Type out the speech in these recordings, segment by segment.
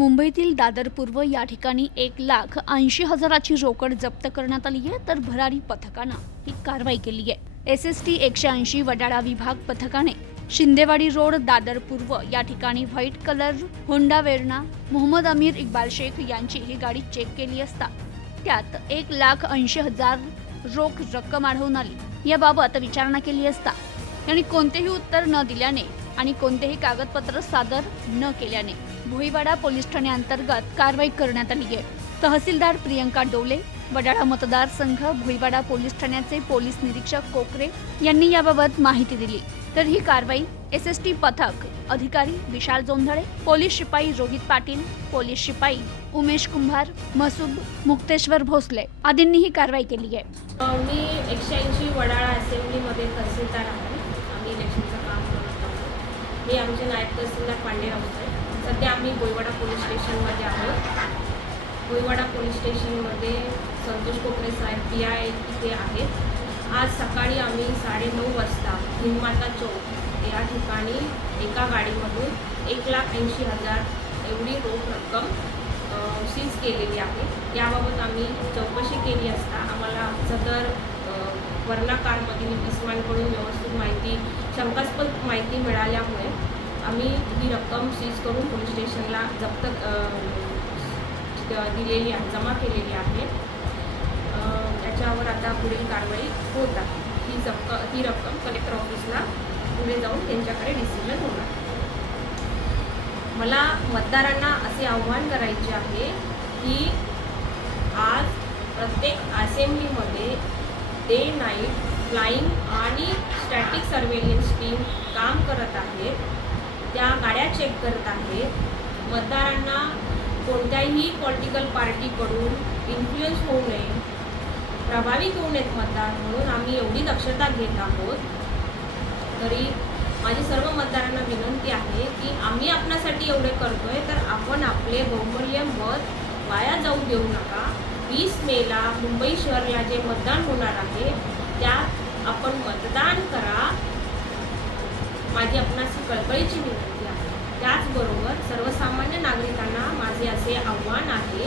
मुंबईतील दादर पूर्व या ठिकाणी एक लाख ऐंशी हजाराची रोकड जप्त करण्यात आली आहे तर भरारी पथकानं ही कारवाई केली आहे. एस एस टी एकशे ऐंशी वडाळा विभाग पथकाने शिंदेवाडी रोड दादर पूर्व या ठिकाणी white colour Honda Verna Mohammad Amir Iqbal Shaikh यांची ही गाडी चेक केली असता त्यात एक लाख ऐंशी हजार रोख रक्कम आढळून आली. याबाबत विचारणा केली असता. यांनी कोणतेही उत्तर न दिल्याने आणि कोणतेही कागदपत्र सादर न केल्याने भोईवाडा पोलीस ठाण्याअंतर्गत कारवाई करण्यात आली आहे. तहसीलदार प्रियंका डोले वडाळा मतदारसंघ भोईवाडा पोलीस ठाण्याचे पोलीस निरीक्षक कोकरे यांनी याबाबत माहिती दिली. तर ही कारवाई एस एस टी पथक अधिकारी विशाल जोंधळे पोलीस शिपाई रोहित पाटील पोलीस शिपाई उमेश कुंभार मसूद मुक्तेश्वर भोसले आदींनी ही कारवाई केली आहे. मी एकशे ऐंशी वडाळा असेंब्लीमध्ये तहसीलदार आहे. आम्ही इलेक्शनचं काम हे आमचे नायब तहसीलदार पांडेराव आहे सध्या आम्ही गोयवाडा पोलीस स्टेशनमध्ये आहोत. गोयवाडा पोलीस स्टेशनमध्ये संतोष कोकरे साहेब पी आय इथे आहेत. आज सकाळी आम्ही साडेनऊ वाजता हिंदमाता चौक या ठिकाणी एका गाडीमधून एक लाख ऐंशी हजार एवढी रोख रक्कम सीज केलेली आहे. याबाबत आम्ही चौकशी केली असता आम्हाला सदर वर्णाकारमधील वर्णा शंकास्पद माहिती मिळाल्यामुळे आम्ही ही रक्कम सीज करून पोलीस स्टेशनला जप्त दिलेली आहे जमा केलेली आहे. त्याच्यावर आता पुढील कारवाई होत आहे. ही जप्त ही रक्कम कलेक्टर ऑफिसला पुढे जाऊन त्यांच्याकडे डिसिजन होणार. मला मतदारांना असे आव्हान करायचे आहे की आज प्रत्येक असेंब्लीमध्ये डे नाईट फ्लाईंग आणि स्टॅटिक सर्वेलन्स टीम काम करत आहेत त्या गाड्या चेक करत आहेत मतदारांना कोणत्याही पॉलिटिकल पार्टीकडून इन्फ्लुएन्स होऊ नये प्रभावित होऊ नयेत मतदार म्हणून आम्ही एवढी दक्षता घेत आहोत. तरी माझी सर्व मतदारांना विनंती आहे की आम्ही आपणासाठी एवढे करतोय तर आपण आपले बहुमूल्य मत वाया जाऊ देऊ नका. वीस मेला मुंबई शहरला जे मतदान होणार आहे त्यात आपण मतदान करा. माझी आपणास कळकळीची विनंती आहे. त्याचबरोबर सर्वसामान्य नागरिकांना माझे असे आव्हान आहे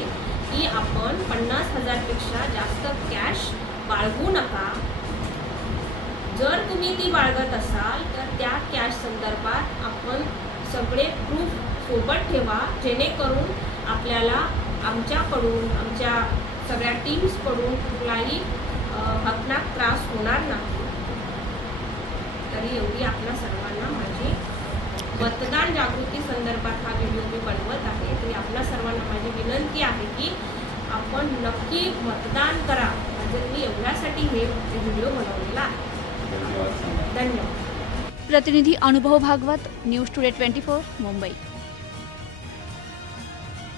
की आपण पन्नास हजारपेक्षा जास्त कॅश बाळगू नका. जर तुम्ही ती बाळगत असाल तर त्या कॅश संदर्भात आपण सगळे प्रूफ सोबत ठेवा जेणेकरून आपल्याला आमच्याकडून आमच्या सगळ्या टीम्सकडून कुठलाही हकनाक त्रास होणार नाही. तरी एवढी आपल्या सर्वांना माझी मतदान जागृती संदर्भात हा व्हिडिओ मी बनवत आहे. तरी आपल्या सर्वांना माझी विनंती आहे की आपण नक्की मतदान करा. म्हणजे मी एवढ्यासाठी हे व्हिडिओ बनवलेला आहे. धन्यवाद. प्रतिनिधी Anubhav Bhagwat news today twenty four Mumbai